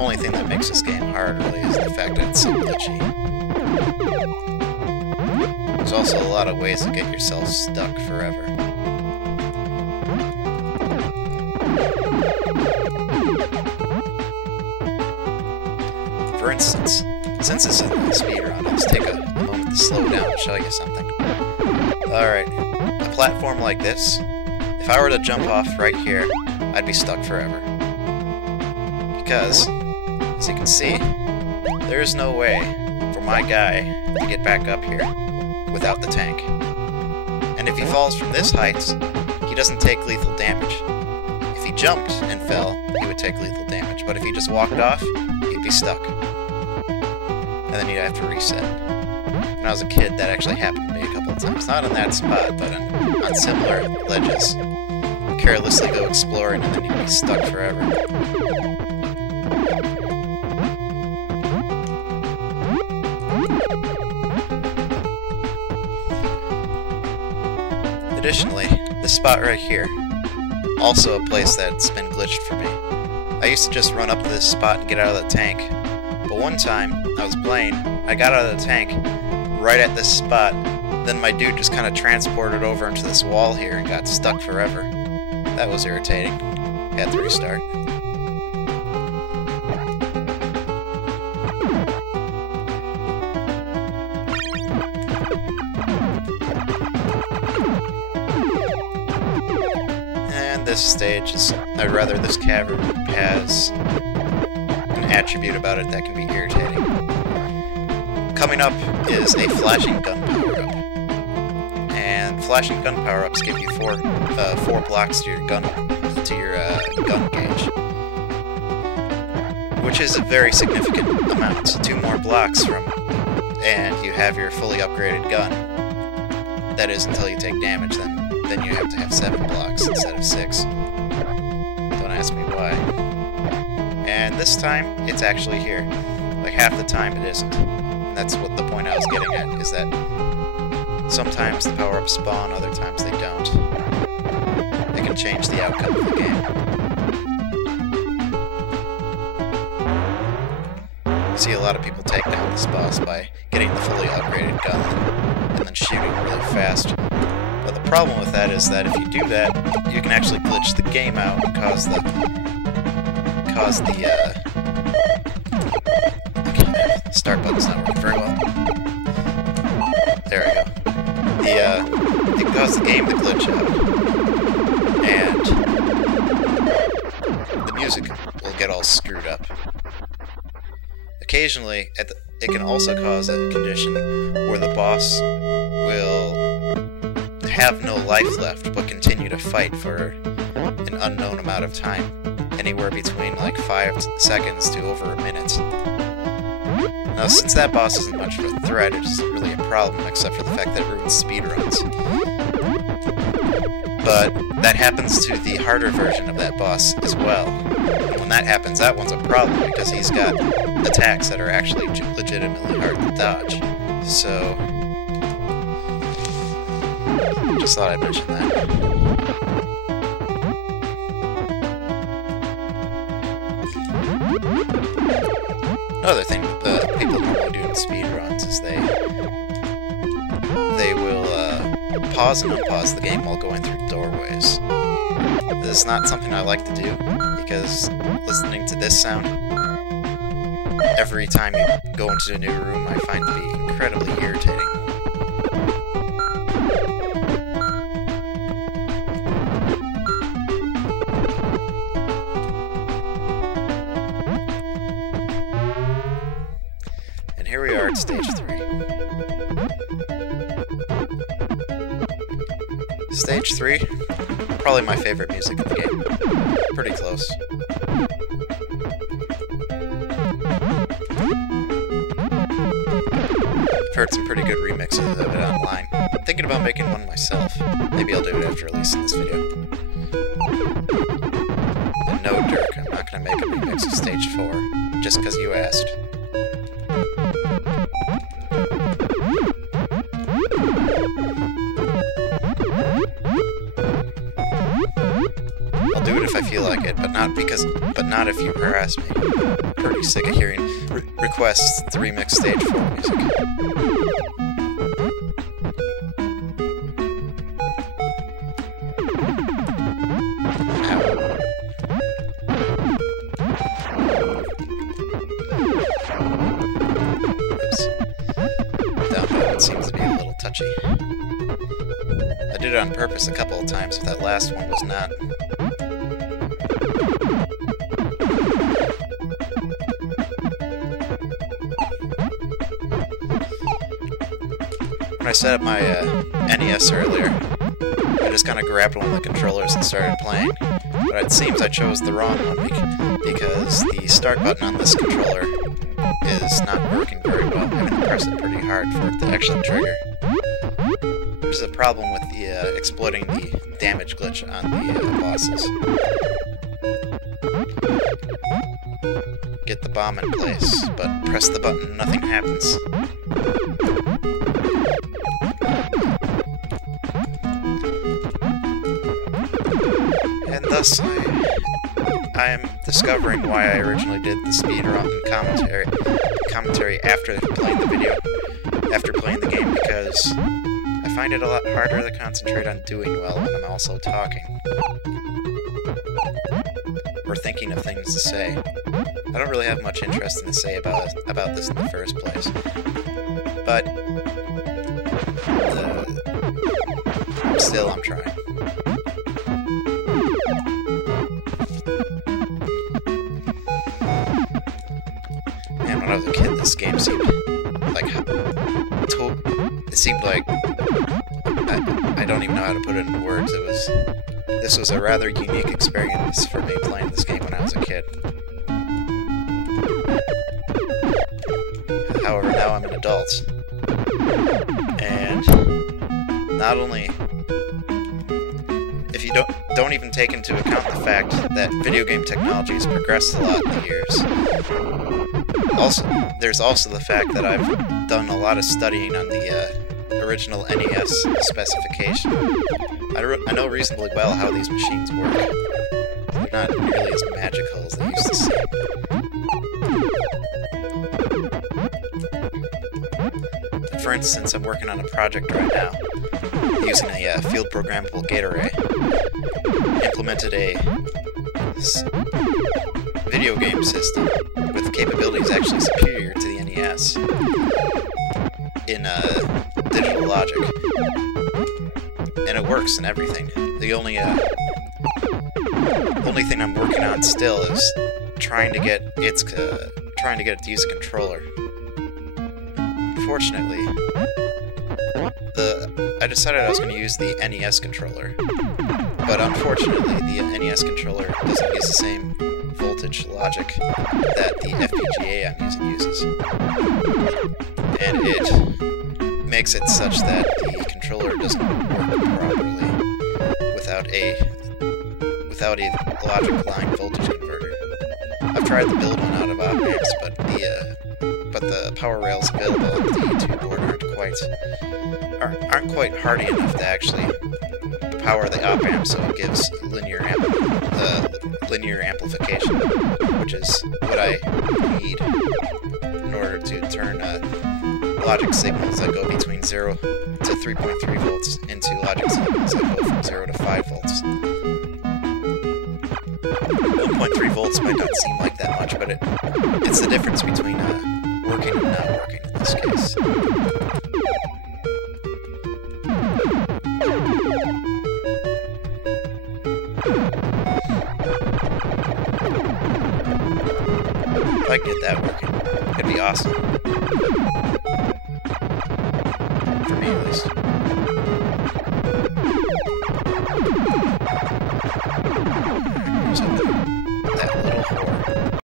only thing that makes this game hard, really, is the fact that it's so glitchy. There's also a lot of ways to get yourself stuck forever. For instance, since this is a speedrun, let's take a moment to slow down and show you something. Alright, a platform like this, if I were to jump off right here, I'd be stuck forever. Because, as you can see, there is no way for my guy to get back up here without the tank. And if he falls from this height, he doesn't take lethal damage. If he jumped and fell, he would take lethal damage. But if he just walked off, he'd be stuck. And then you'd have to reset. When I was a kid, that actually happened to me a couple of times. Not on that spot, but on similar ledges. Carelessly go exploring, and then you'd be stuck forever. Additionally, this spot right here, also a place that's been glitched for me. I used to just run up to this spot and get out of the tank, but one time, I was playing, I got out of the tank right at this spot, then my dude just kind of transported over into this wall here and got stuck forever. That was irritating. Had to restart. This stage is, or rather this cavern has an attribute about it that can be irritating. Coming up is a flashing gun power-up. And flashing gun power-ups give you four blocks to your gun gauge. Which is a very significant amount. 2 more blocks from and you have your fully upgraded gun. That is until you take damage, then you have to have 7 blocks instead of 6. Don't ask me why. And this time, it's actually here. Like, half the time it isn't. And that's what the point I was getting at, is that sometimes the power-ups spawn, other times they don't. They can change the outcome of the game. You see a lot of people take down this boss by getting the fully upgraded gun and then shooting really fast. But the problem with that is that if you do that, you can actually glitch the game out and cause the start button's not working very well. There we go. You can cause the game to glitch out, and the music will get all screwed up. Occasionally, it can also cause a condition where the boss will have no life left, but continue to fight for an unknown amount of time. Anywhere between like 5 seconds to over a minute. Now, since that boss isn't much of a threat, it isn't really a problem, except for the fact that it ruins speedruns. But that happens to the harder version of that boss as well. And when that happens, that one's a problem, because he's got attacks that are actually legitimately hard to dodge. So just thought I'd mention that. Another thing that people normally do in speedruns is they will pause and unpause the game while going through doorways. This is not something I like to do, because listening to this sound every time you go into a new room I find to be incredibly irritating. Here we are at stage 3. Stage 3, probably my favorite music in the game. Pretty close. I've heard some pretty good remixes of it online. I'm thinking about making one myself. Maybe I'll do it after releasing this video. And no, Dirk, I'm not going to make a remix of stage 4, just because you asked. if I feel like it, but not if you harass me. I'm pretty sick of hearing requests to remix Stage 4 music. It seems to be a little touchy. I did it on purpose a couple of times, but that last one was not. When I set up my NES earlier, I just kind of grabbed one of the controllers and started playing, but it seems I chose the wrong one because the start button on this controller is not working very well. I'm going to press it pretty hard for it to actually trigger. There's a problem with the exploiting the damage glitch on the bosses. Get the bomb in place, but press the button, nothing happens. And thus, I am discovering why I originally did the speedrun commentary after playing the game, because I find it a lot harder to concentrate on doing well when I'm also talking. Or thinking of things to say. I don't really have much interesting to say about this in the first place. But still, I'm trying. Man, when I was a kid, this game seemed like I don't even know how to put it into words. This was a rather unique experience for me playing this game when I was a kid. However, now I'm an adult, and not only, if you don't even take into account the fact that video game technology has progressed a lot in the years. There's also the fact that I've done a lot of studying on the original NES specification. I know reasonably well how these machines work. They're not nearly as magical as they used to seem. For instance, I'm working on a project right now using a field programmable gate array. Implemented a video game system with capabilities actually superior to the NES in digital logic, and it works in everything. The only thing I'm working on still is trying to get it to use a controller. Fortunately, I decided I was going to use the NES controller, but unfortunately the NES controller doesn't use the same voltage logic that the FPGA I'm using uses. And it makes it such that the controller doesn't work properly without a logic line voltage converter. I've tried to build one out of op-amps, but the power rails available on the YouTube board aren't quite hardy enough to actually power the op-amp so it gives linear amplification, which is what I need in order to turn logic signals that go between 0 to 3.3 volts into logic signals that go from 0 to 5 volts. 1.3 volts might not seem like that much, but it's the difference between working and not working in this case. If I could get that working, it'd be awesome. For me, at least.